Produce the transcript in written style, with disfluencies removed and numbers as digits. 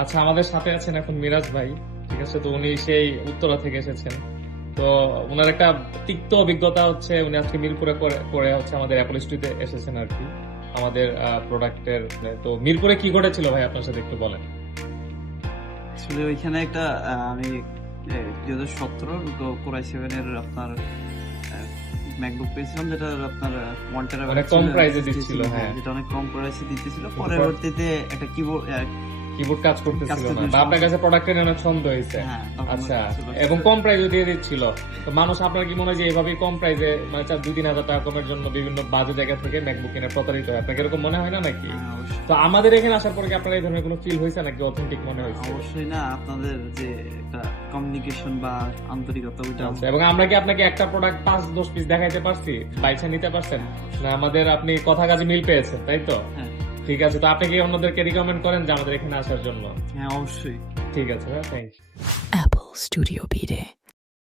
আচ্ছা, আমাদের সাথে আছেন এখন মিরাজ ভাই। ঠিক আছে, তো উনি সেই উত্তরা থেকে এসেছেন। তো ওনার একটা তিক্ত অভিজ্ঞতা হচ্ছে, উনি আজকে মিরপুরে করে হচ্ছে আমাদের অ্যাপল স্টুডিওতে এসেছেন আর কি, আমাদের প্রোডাক্টের। তো মিরপুরে কি ঘটেছিল ভাই, আপনার সাথে একটু বলেন। আসলে ওইখানে একটা আমি 2017 কোরাই 7 এর আপনার ম্যাকবুক পেয়েছিলাম, যেটা আপনার 1 টেরাবাইট অনেক কম প্রাইসে দিচ্ছিল, হ্যাঁ। যেটা অনেক কম প্রাইসে দিতেছিল। পরবর্তীতে একটা কিবোর্ড কাজ করতেছিল না, করতেছিল বা আপনার কাছে প্রোডাক্টের অনেক সন্দেহ হয়েছে। হ্যাঁ, তখন আচ্ছা, ছিল। এবং কম প্রাইসে দিয়ে দিচ্ছিল। তো মানুষ, আপনার কি মনে হয় যে এভাবেই কম প্রাইসে, মানে 2-3 হাজার টাকা কমের জন্য বিভিন্ন বাজে জায়গা থেকে ম্যাকবুক কিনে প্রতারিত হয়? আপনাকে এরকম মনে হয় না নাকি? হ্যাঁ, অবশ্যই। তো আমাদের এখানে আসার পরে কি আপনার এই ধরনের কোনো ফিল হয়েছে নাকি, অথেন্টিক মনে হয়েছে? অবশ্যই না, আপনাদের যে একটা কমিউনিকেশন বা আন্তরিকতা ওইটা আচ্ছা, এবং আমরা কি আপনাকে একটা প্রোডাক্ট 5-10 পিস দেখাইতে পারছি, বাইছে নিতে পারছেন না? আমাদের আপনি কথা কাজে মিল পেয়েছেন, তাই তো? হ্যাঁ, ঠিক আছে, তো আপনি কি অন্যদেরকে রিকমেন্ড করেন যে আমাদের এখানে আসার জন্য? হ্যাঁ, অবশ্যই। ঠিক আছে, thank you. Apple Studio B Day.